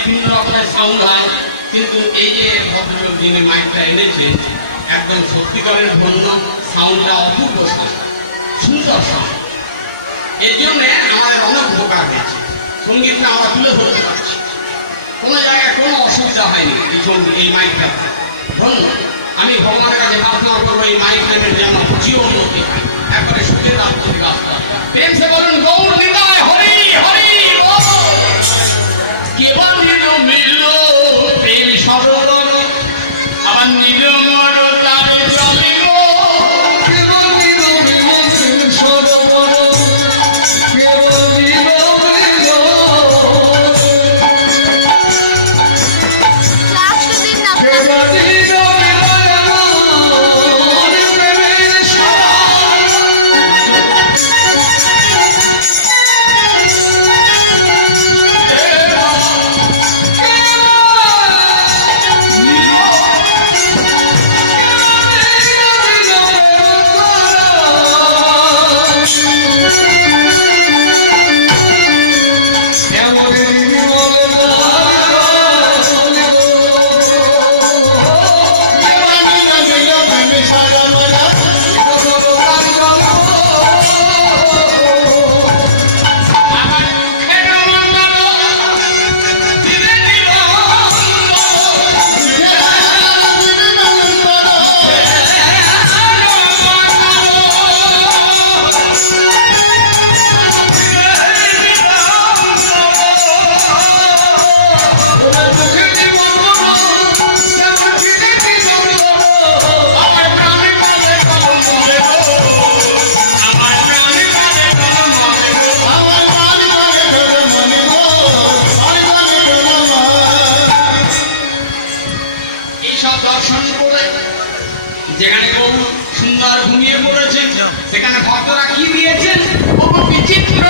বিভিন্ন রকমের সাউন্ড হয়, কিন্তু এই যে ভদ্রলোক যিনি মাইকটা এনেছেন একদম সত্যিকারের ধন্য, সাউন্ডটা অপূর্ব সাউন্ড, সুন্দর সাউন্ড। এর জন্যে আমাদের অনেক উপকার হয়েছে, সঙ্গীতটা আমরা তুলে ধরতে পারছি, কোনো জায়গায় কোনো অসুবিধা হয়নি এই মাইকটা ধন্য। আমি ভগবানের কাছে প্রার্থনা করবো এই মাইক নেমের যেন জিও উন্নতি হয়, একবারে সুখে রাস্তা রাস্তা প্রেম সে বলুন গৌর নিতাই হরি হরি কেবা নিল মিল প্রেম সরোবর আবার নিল মর তার চলে গো কেবা নিল মিল প্রেম সরোবর কেবা নিল যেখানে বউ সুন্দর ঘুমিয়ে পড়েছেন সেখানে ভক্তরা কি দিয়েছেন বিচিত্র